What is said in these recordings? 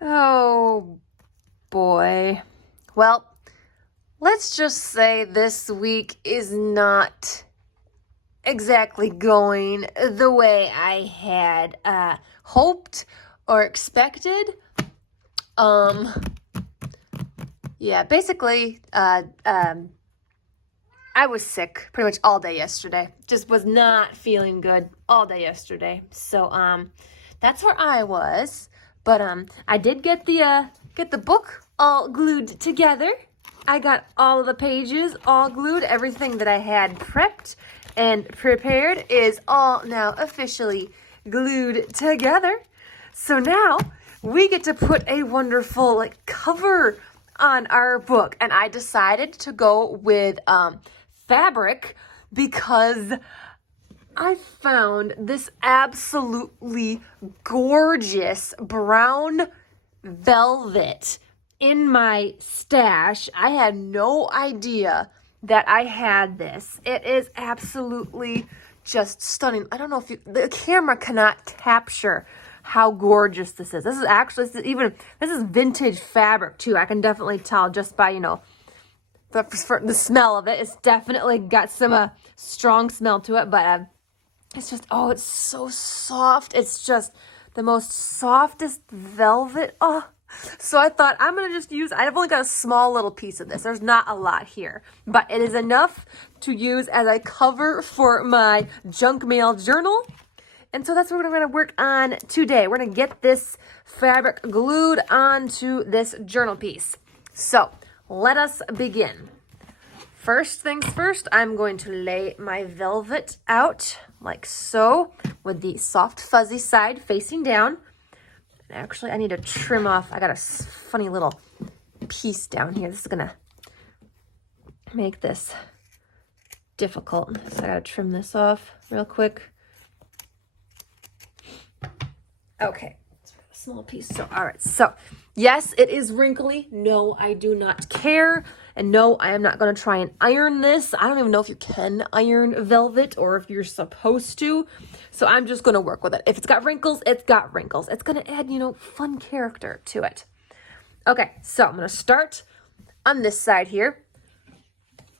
Oh boy. Well, let's just say this week is not exactly going the way I had hoped or expected. Yeah, basically, I was sick pretty much all day yesterday. Just was not feeling good all day yesterday. So, that's where I was. But I did get the book all glued together. I got all of the pages all glued. Everything that I had prepped and prepared is all now officially glued together. So now we get to put a wonderful cover on our book, and I decided to go with fabric because I found this absolutely gorgeous brown velvet in my stash. I had no idea that I had this. It is absolutely just stunning. I don't know if the camera cannot capture how gorgeous this is. This is vintage fabric too. I can definitely tell just by, the smell of it. It's definitely got some strong smell to it, but it's just, it's so soft. It's just the most softest velvet. So I thought I'm going to just use, I've only got a small little piece of this. There's not a lot here, but it is enough to use as a cover for my junk mail journal. And so that's what we're going to work on today. We're going to get this fabric glued onto this journal piece. So let us begin. First things first, I'm going to lay my velvet out like so with the soft fuzzy side facing down. Actually, I need to trim off. I got a funny little piece down here. This is going to make this difficult. So I got to trim this off real quick. Okay, a small piece. So, all right. So, yes, it is wrinkly. No, I do not care. And no, I am not going to try and iron this. I don't even know if you can iron velvet or if you're supposed to. So I'm just going to work with it. If it's got wrinkles, it's got wrinkles. It's going to add, fun character to it. Okay, so I'm going to start on this side here.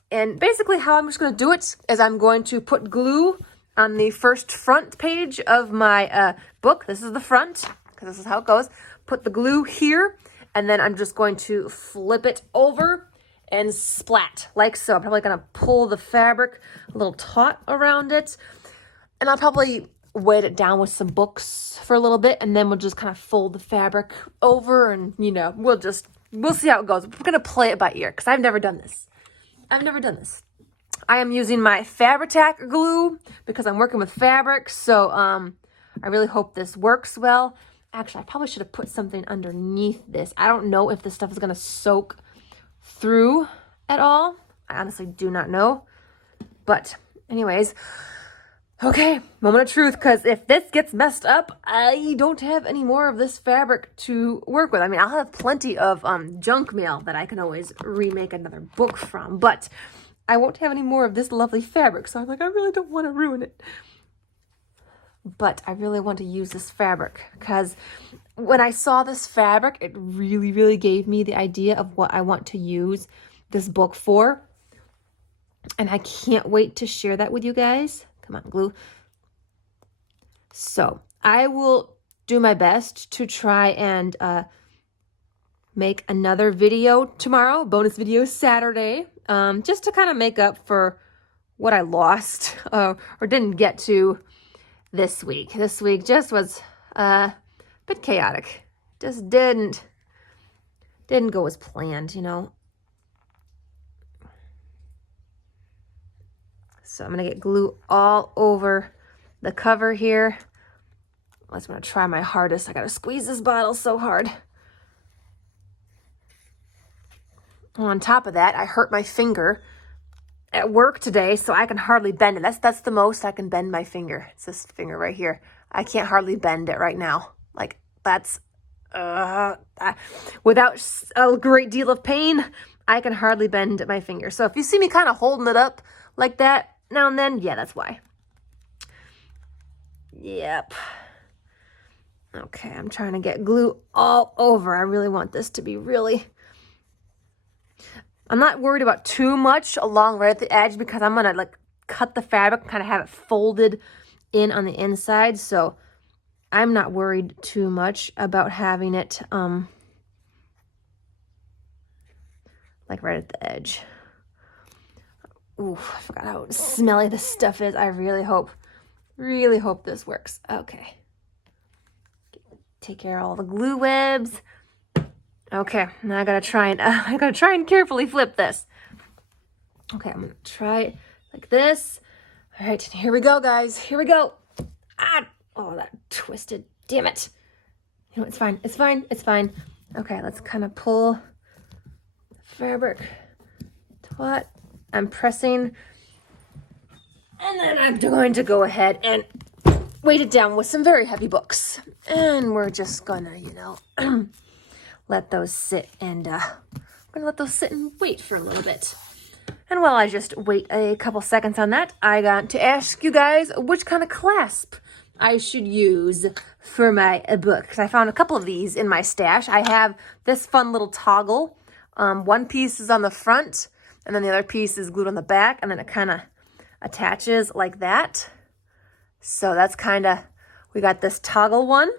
And basically how I'm just going to do it is I'm going to put glue on the first front page of my book. This is the front, because this is how it goes. Put the glue here, and then I'm just going to flip it over and splat like so. I'm probably going to pull the fabric a little taut around it, and I'll probably weight it down with some books for a little bit, and then we'll just kind of fold the fabric over, and we'll see how it goes. We're going to play it by ear because I've never done this. I am using my Fabri-Tac glue because I'm working with fabric, so I really hope this works well. Actually, I probably should have put something underneath this. I don't know if this stuff is going to soak through at all. I honestly do not know. But anyways, okay, moment of truth, because if this gets messed up, I don't have any more of this fabric to work with. I mean, I'll have plenty of junk mail that I can always remake another book from, but I won't have any more of this lovely fabric. So I'm like, I really don't want to ruin it. But I really want to use this fabric because when I saw this fabric, it really, really gave me the idea of what I want to use this book for. And I can't wait to share that with you guys. Come on, glue. So I will do my best to try and make another video tomorrow, bonus video Saturday, just to kind of make up for what I lost or didn't get to this week. This week just was a bit chaotic. Just didn't go as planned, So I'm going to get glue all over the cover here. I'm going to try my hardest. I got to squeeze this bottle so hard. On top of that, I hurt my finger at work today, so I can hardly bend it. That's the most I can bend my finger. It's this finger right here. I can't hardly bend it right now. Like, that's, without a great deal of pain, I can hardly bend my finger. So if you see me kind of holding it up like that now and then, yeah, that's why. Yep. Okay, I'm trying to get glue all over. I really want this to be really... I'm not worried about too much along right at the edge because I'm going to like cut the fabric and kind of have it folded in on the inside. So I'm not worried too much about having it like right at the edge. Ooh, I forgot how smelly this stuff is. I really hope this works. Okay. Take care of all the glue webs. Okay, now I gotta try and carefully flip this. Okay, I'm gonna try it like this. All right, here we go, guys. Here we go. Ah, oh, that twisted. Damn it. You know, it's fine. It's fine. It's fine. Okay, let's kind of pull the fabric taut. I'm pressing, and then I'm going to go ahead and weight it down with some very heavy books, and we're just gonna, you know, let those sit and I'm gonna let those sit and wait for a little bit. And while I just wait a couple seconds on that, I got to ask you guys which kind of clasp I should use for my book, because I found a couple of these in my stash. I have this fun little toggle. One piece is on the front, and then the other piece is glued on the back, and then it kind of attaches like that. So that's kind of, we got this toggle one.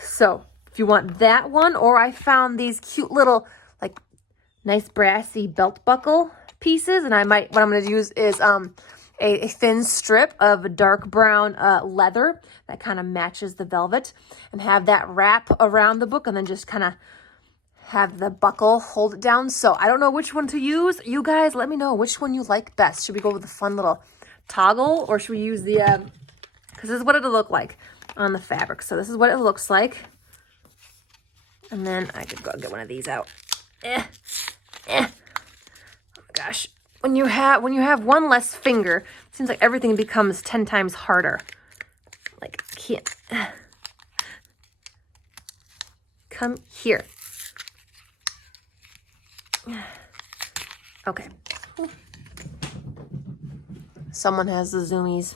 So if you want that one, or I found these cute little, like, nice brassy belt buckle pieces, and what I'm going to use is a thin strip of dark brown leather that kind of matches the velvet, and have that wrap around the book, and then just kind of have the buckle hold it down. So I don't know which one to use. You guys, let me know which one you like best. Should we go with the fun little toggle, or should we use the, because this is what it'll look like on the fabric. So this is what it looks like. And then I could go get one of these out. Oh my gosh. When you have one less finger, it seems like everything becomes 10 times harder. Like, can't. Come here. Okay. Someone has the zoomies.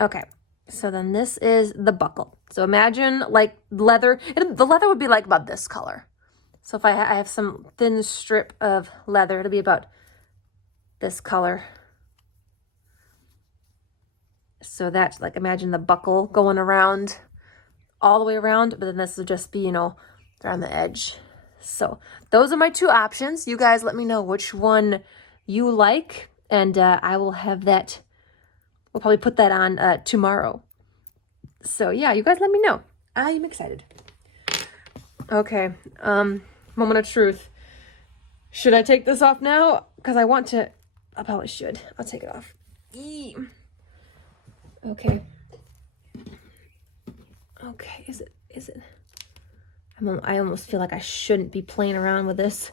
Okay. So then this is the buckle. So imagine like leather. The leather would be like about this color. So if I have some thin strip of leather, it'll be about this color. So that's like, imagine the buckle going around all the way around, but then this will just be, you know, around the edge. So those are my two options. You guys let me know which one you like, and I will have that. We'll probably put that on tomorrow. So yeah, you guys let me know. I am excited. Okay, moment of truth. Should I take this off now? Because I want to. I probably should. I'll take it off. Eee. Okay. Okay, is it? I almost feel like I shouldn't be playing around with this.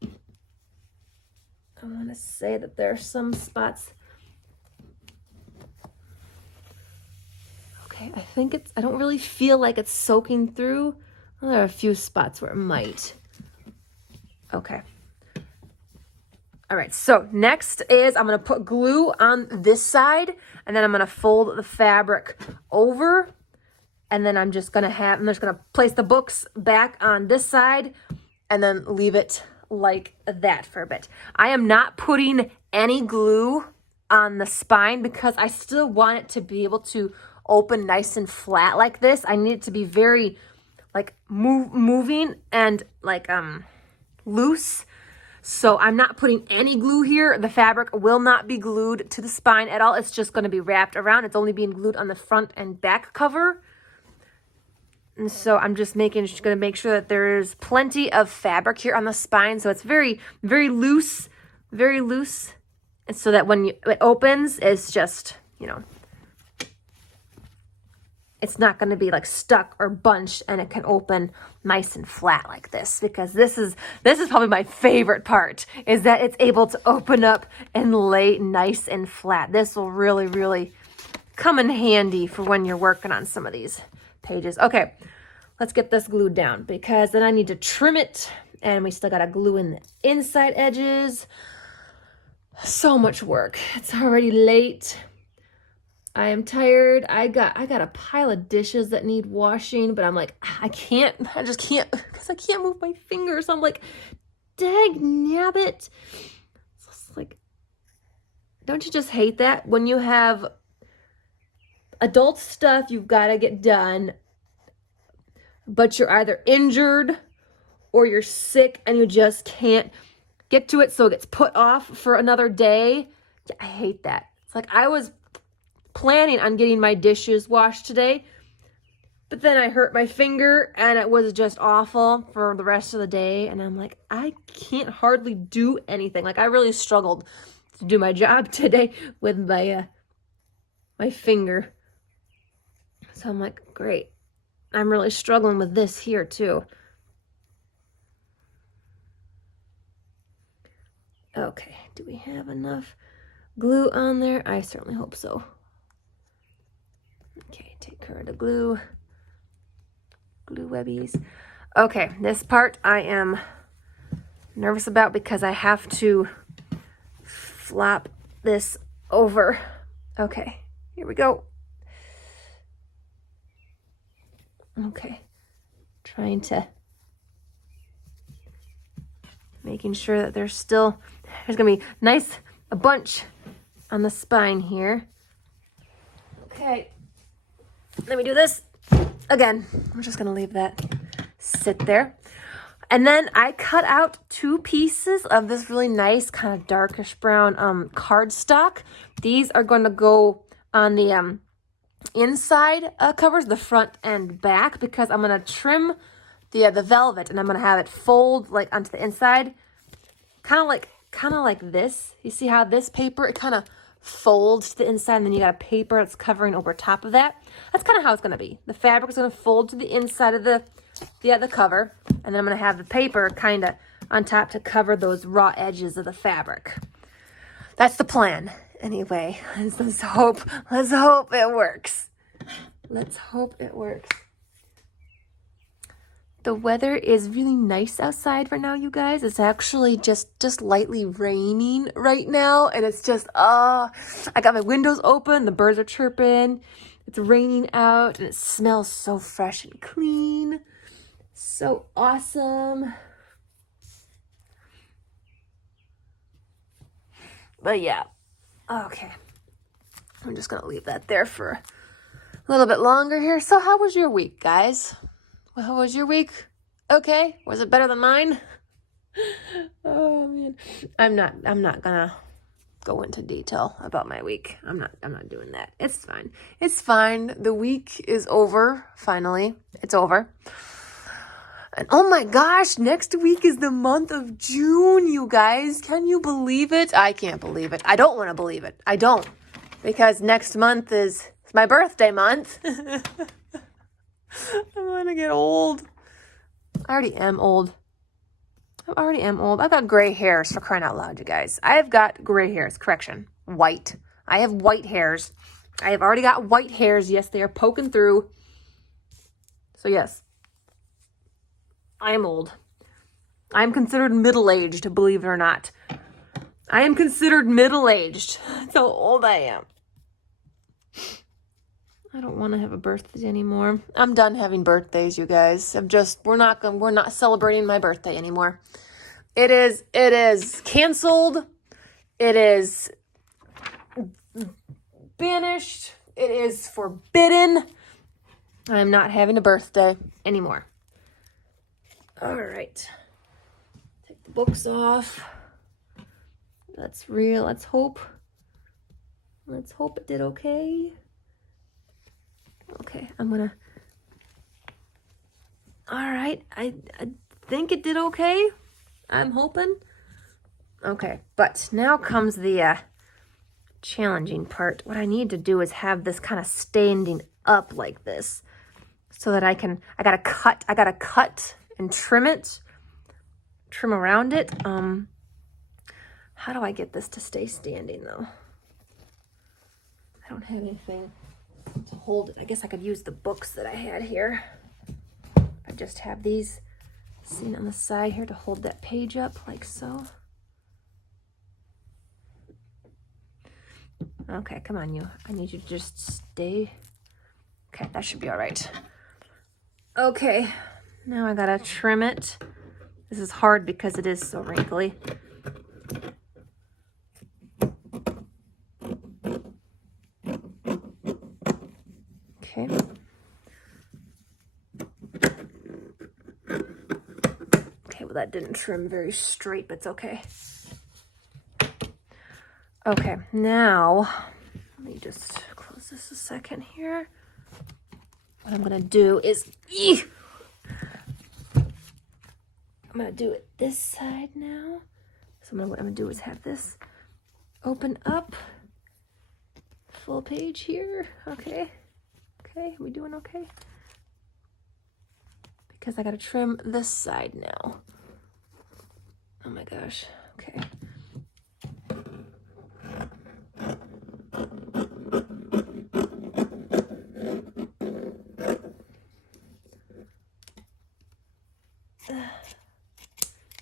I want to say that there are some spots. Okay, I think I don't really feel like it's soaking through. Well, there are a few spots where it might. Okay. All right, so next is I'm going to put glue on this side, and then I'm going to fold the fabric over, and then I'm just going to place the books back on this side, and then leave it like that for a bit. I am not putting any glue on the spine because I still want it to be able to open nice and flat like this. I need it to be very like moving and like loose. So I'm not putting any glue here. The fabric will not be glued to the spine at all. It's just going to be wrapped around. It's only being glued on the front and back cover. And so I'm just going to make sure that there is plenty of fabric here on the spine. So it's very, very loose, very loose. And so that when it opens, it's just, you know, it's not going to be like stuck or bunched, and it can open nice and flat like this, because this is probably my favorite part, is that it's able to open up and lay nice and flat. This will really, really come in handy for when you're working on some of these pages. Okay, let's get this glued down, because then I need to trim it, and we still got to glue in the inside edges. So much work. It's already late. I am tired. I got a pile of dishes that need washing, but I'm like, I just can't, because I can't move my fingers. I'm like, dang nabbit. It's like, don't you just hate that when you have adult stuff you've got to get done, but you're either injured or you're sick and you just can't get to it, so it gets put off for another day. I hate that. It's like I was planning on getting my dishes washed today, but then I hurt my finger and it was just awful for the rest of the day. And I'm like, I can't hardly do anything. Like I really struggled to do my job today with my finger. So I'm like, great. I'm really struggling with this here too. Okay, do we have enough glue on there? I certainly hope so. Okay, take care of the glue webbies. Okay, this part I am nervous about because I have to flop this over. Okay, here we go. Okay, trying to, making sure that there's gonna be a bunch on the spine here. Okay, let me do this again. I'm just gonna leave that sit there. And then I cut out 2 pieces of this really nice kind of darkish brown cardstock. These are going to go on the inside covers, the front and back, because I'm going to trim the velvet and I'm going to have it fold like onto the inside, kind of like this. You see how this paper, it kind of folds to the inside, and then you got a paper that's covering over top of that. That's kind of how it's going to be. The fabric is going to fold to the inside of the cover, and then I'm going to have the paper kind of on top to cover those raw edges of the fabric. That's the plan. Anyway, let's hope it works. Let's hope it works. The weather is really nice outside right now, you guys. It's actually just lightly raining right now, and it's just, I got my windows open, the birds are chirping, it's raining out, and it smells so fresh and clean. So awesome. But yeah, okay. I'm just gonna leave that there for a little bit longer here. So how was your week, guys? How was your week? Okay, was it better than mine? Oh man, I'm not gonna go into detail about my week. I'm not doing that. It's fine. It's fine. The week is over. Finally, it's over. And oh my gosh, next week is the month of June, you guys. Can you believe it? I can't believe it. I don't want to believe it. I don't. Because next month is my birthday month. I'm gonna get old. I already am old. I've got gray hairs, for crying out loud, you guys. I've got gray hairs. Correction. White. I have white hairs. I have already got white hairs. Yes, they are poking through. So yes, I am old. I am considered middle-aged, believe it or not. I am considered middle-aged. That's how old I am. I don't want to have a birthday anymore. I'm done having birthdays, you guys. We're not celebrating my birthday anymore. It is canceled. It is banished. It is forbidden. I'm not having a birthday anymore. All right. Take the books off. Let's hope it did okay. Okay, I'm gonna, all right, I think it did okay. I'm hoping. Okay, but now comes the challenging part. What I need to do is have this kind of standing up like this so that I gotta cut and trim around it. How do I get this to stay standing though? I don't have anything to hold it. I guess I could use the books that I had here. I just have these sitting on the side here to hold that page up like so. Okay, come on, you. I need you to just stay. Okay, that should be all right. Okay, now I gotta trim it. This is hard because it is so wrinkly. Okay. Okay, well that didn't trim very straight, but it's okay. Okay, now, let me just close this a second here. What I'm gonna do is, I'm gonna do it this side now. So what I'm gonna do is have this open up. Full page here, okay. Okay, are we doing okay? Because I gotta trim this side now. Oh my gosh, okay.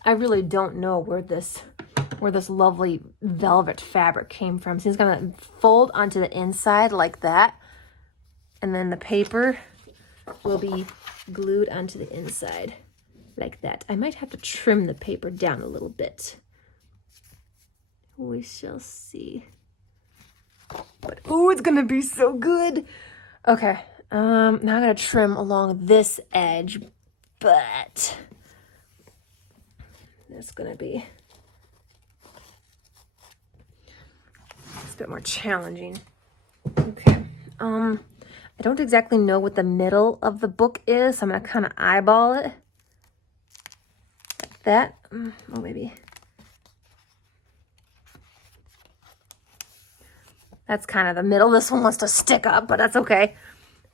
I really don't know where this lovely velvet fabric came from. So it's gonna fold onto the inside like that, and then the paper will be glued onto the inside like that. I might have to trim the paper down a little bit. We shall see. But oh, it's gonna be so good. Okay, now I gotta trim along this edge, but it's gonna be a bit more challenging. Okay, I don't exactly know what the middle of the book is, so I'm gonna kind of eyeball it like that. Oh, maybe that's kind of the middle. This one wants to stick up, but that's okay.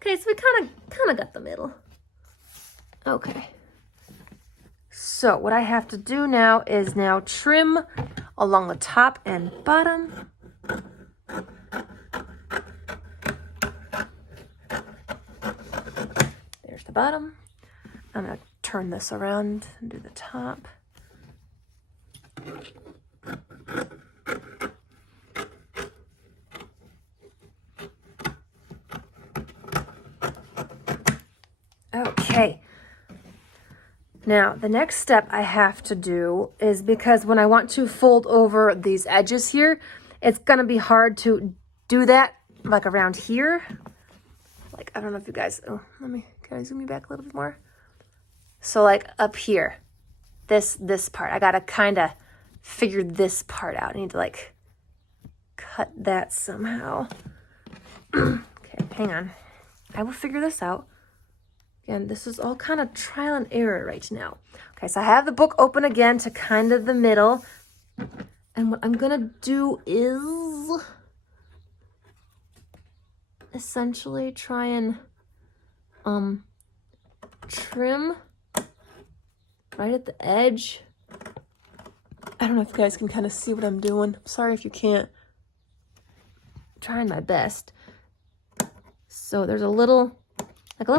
Okay, so we kind of got the middle. Okay. So what I have to do now is trim along the top and bottom. There's the bottom. I'm gonna turn this around and do the top. Okay. Now, the next step I have to do is, because when I want to fold over these edges here, it's going to be hard to do that like around here. Like, I don't know if you guys, can I zoom you back a little bit more? So like up here, this part, I got to kind of figure this part out. I need to like cut that somehow. Okay, hang on. I will figure this out. Again, this is all kind of trial and error right now. Okay, so I have the book open again to kind of the middle. And what I'm going to do is essentially try and trim right at the edge. I don't know if you guys can kind of see what I'm doing. I'm sorry if you can't. I'm trying my best. So there's a little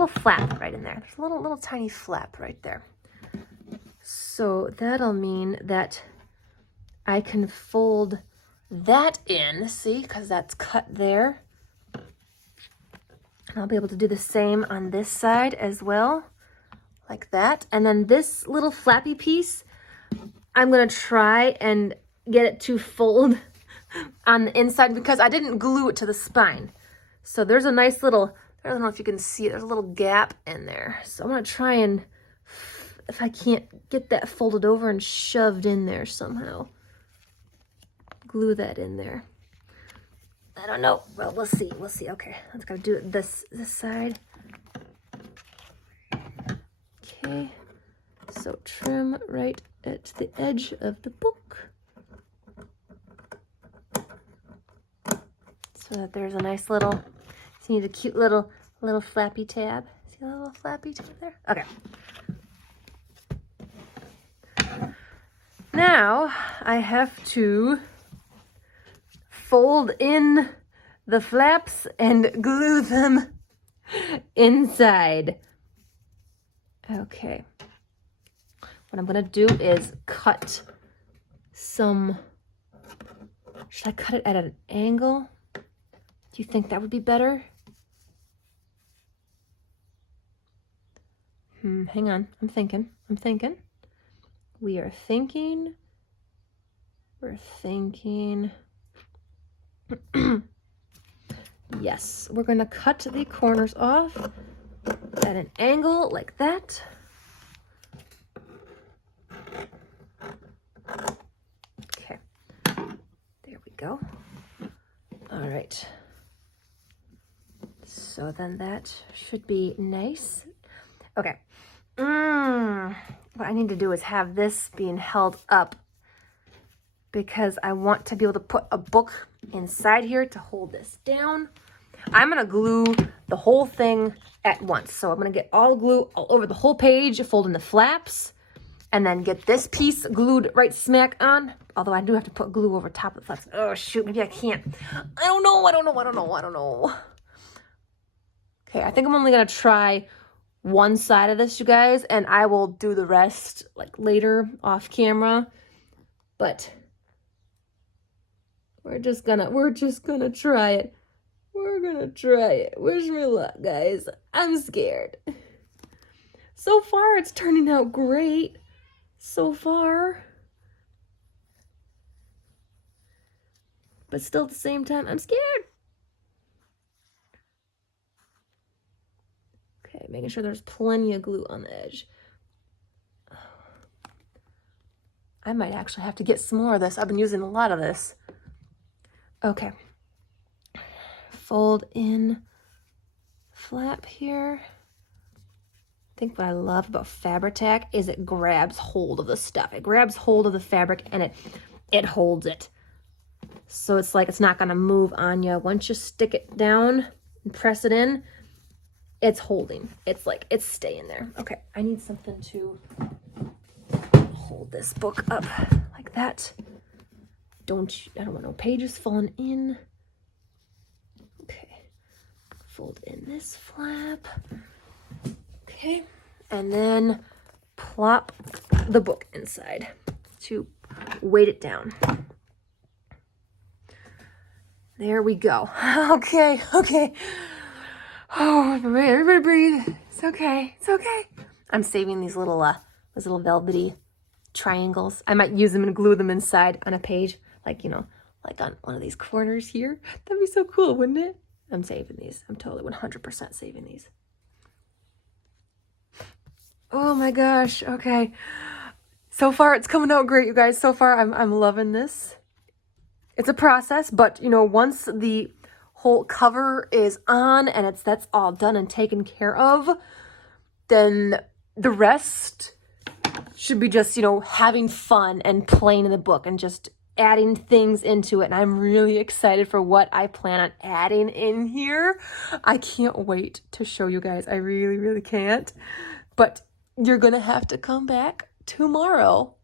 flap right in there. There's a little tiny flap right there. So that'll mean that I can fold that in, see, because that's cut there. And I'll be able to do the same on this side as well, like that. And then this little flappy piece, I'm gonna try and get it to fold on the inside because I didn't glue it to the spine. So there's a nice little, I don't know if you can see it, there's a little gap in there. So I'm gonna try and, if I can't get that folded over and shoved in there somehow, glue that in there. I don't know, well, we'll see. Okay, let's go do it this side. Okay, so trim right at the edge of the book so that there's a nice little, see the cute little flappy tab. See a little flappy tab there? Okay. Now I have to fold in the flaps and glue them inside. Okay. What I'm gonna do is cut some, should I cut it at an angle? Do you think that would be better? Hang on. I'm thinking. We're thinking. Yes, we're gonna cut the corners off at an angle like that. Okay, there we go. All right. So then that should be nice. Okay. What I need to do is have this being held up because I want to be able to put a book inside here to hold this down. I'm going to glue the whole thing at once. So I'm going to get all glue all over the whole page, fold in the flaps, and then get this piece glued right smack on. Although I do have to put glue over top of the flaps. Oh, shoot. Maybe I can't. I don't know. Okay, I think I'm only going to try one side of this, you guys, and I will do the rest like later off camera. But we're just gonna try it. We're gonna try it. Wish me luck, guys. I'm scared. So far, it's turning out great. So far. But still at the same time, I'm scared. Okay, making sure there's plenty of glue on the edge. I might actually have to get some more of this. I've been using a lot of this. Okay. Fold in flap here. I think what I love about Fabri-Tac is it grabs hold of the stuff. It grabs hold of the fabric and it holds it. So it's like it's not going to move on you. Once you stick it down and press it in, it's holding. It's like it's staying there. Okay, I need something to hold this book up like that. I don't want no pages falling in. Okay, fold in this flap. Okay, and then plop the book inside to weight it down. There we go. Okay. Oh, everybody breathe. It's okay. I'm saving these little velvety triangles. I might use them and glue them inside on a page, like on one of these corners here. That'd be so cool, wouldn't it? I'm saving these. I'm totally 100% saving these. Oh my gosh. Okay. So far, it's coming out great, you guys. So far, I'm loving this. It's a process, but once the whole cover is on and that's all done and taken care of, then the rest should be just, having fun and playing in the book and just adding things into it. And I'm really excited for what I plan on adding in here. I can't wait to show you guys. I really, really can't. But you're going to have to come back tomorrow.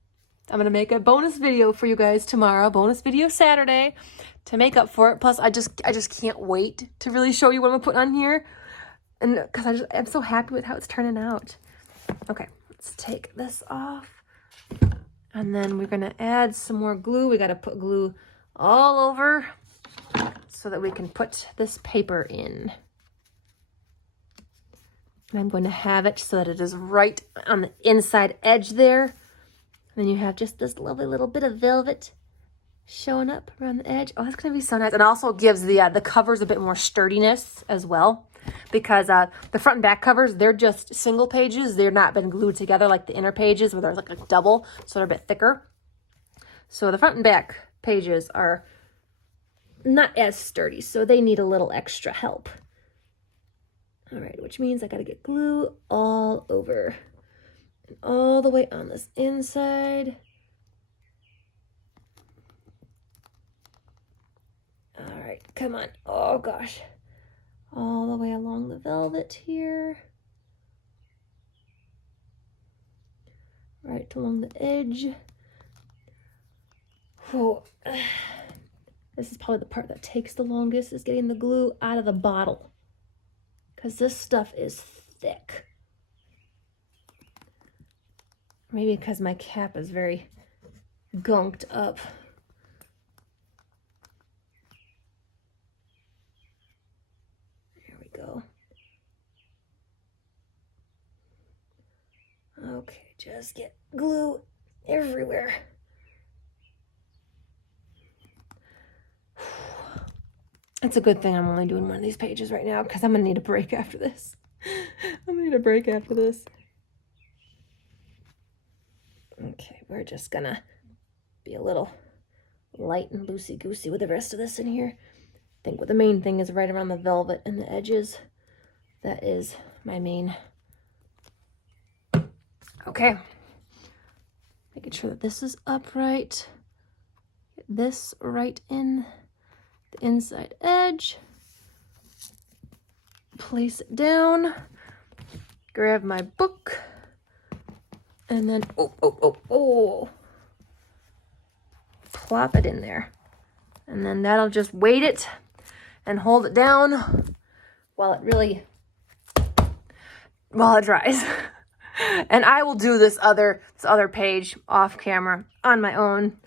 I'm going to make a bonus video for you guys tomorrow, bonus video Saturday to make up for it. Plus, I just can't wait to really show you what I'm putting on here. And because I'm so happy with how it's turning out. Okay, let's take this off. And then we're going to add some more glue. We got to put glue all over so that we can put this paper in. And I'm going to have it so that it is right on the inside edge there. And then you have just this lovely little bit of velvet showing up around the edge. Oh, that's going to be so nice. And also gives the covers a bit more sturdiness as well. Because the front and back covers, they're just single pages. They're not been glued together like the inner pages where there's like a double. So they're a bit thicker. So the front and back pages are not as sturdy. So they need a little extra help. All right, which means I got to get glue all over. And all the way on this inside. All right, come on. Oh, gosh. All the way along the velvet here. Right along the edge. Oh, this is probably the part that takes the longest, is getting the glue out of the bottle. Because this stuff is thick. Maybe because my cap is very gunked up. Okay, just get glue everywhere. It's a good thing I'm only doing one of these pages right now because I'm going to need a break after this. I'm going to need a break after this. Okay, we're just going to be a little light and loosey-goosey with the rest of this in here. I think what the main thing is right around the velvet and the edges. That is my main. Okay. Making sure that this is upright. Get this right in the inside edge. Place it down. Grab my book. And then, plop it in there. And then that'll just weight it and hold it down while it dries. And I will do this other page off camera on my own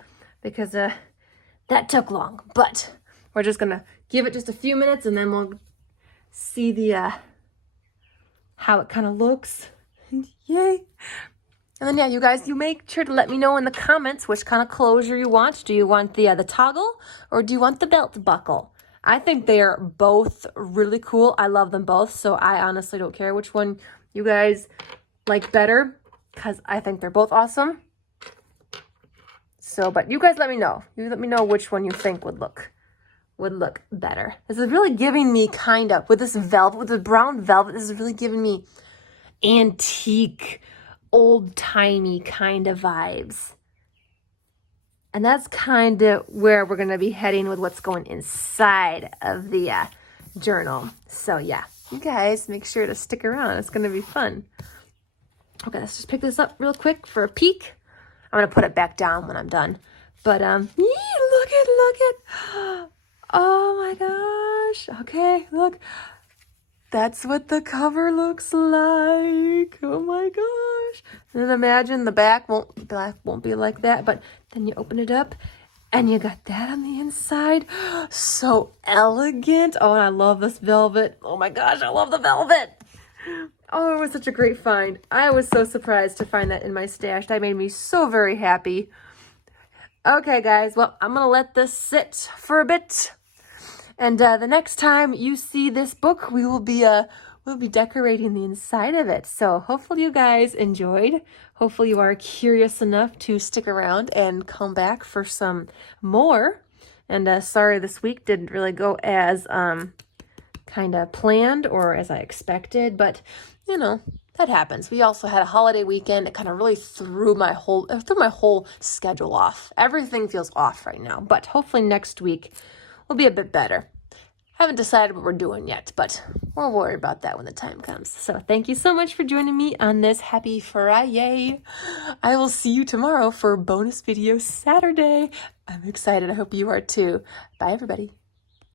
because that took long. But we're just gonna give it just a few minutes and then we'll see the how it kind of looks. And yay! And then yeah, you guys, you make sure to let me know in the comments which kind of closure you want. Do you want the toggle or do you want the belt buckle? I think they are both really cool. I love them both, so I honestly don't care which one you guys like better because I think they're both awesome. So, but you guys let me know. You let me know which one you think would look better. This is really giving me kind of, with this velvet, with the brown velvet, this is really giving me antique, old-timey kind of vibes. And that's kind of where we're going to be heading with what's going inside of the journal. So yeah, you guys make sure to stick around. It's going to be fun. Okay, let's just pick this up real quick for a peek. I'm going to put it back down when I'm done. But, look it. Oh my gosh. Okay, look. That's what the cover looks like. Oh my gosh. And then imagine the back won't be like that, but then you open it up and you got that on the inside. So elegant. Oh, and I love this velvet. Oh my gosh, I love the velvet. Oh, it was such a great find. I was so surprised to find that in my stash. That made me so very happy. Okay, guys. Well, I'm going to let this sit for a bit. And the next time you see this book, we'll be decorating the inside of it. So hopefully you guys enjoyed. Hopefully you are curious enough to stick around and come back for some more. And sorry this week didn't really go as kind of planned or as I expected, but you know, that happens. We also had a holiday weekend. It kind of really threw my whole schedule off. Everything feels off right now, but hopefully next week will be a bit better. Haven't decided what we're doing yet, but we'll worry about that when the time comes. So thank you so much for joining me on this happy Friday. I will see you tomorrow for bonus video Saturday. I'm excited. I hope you are too. Bye, everybody.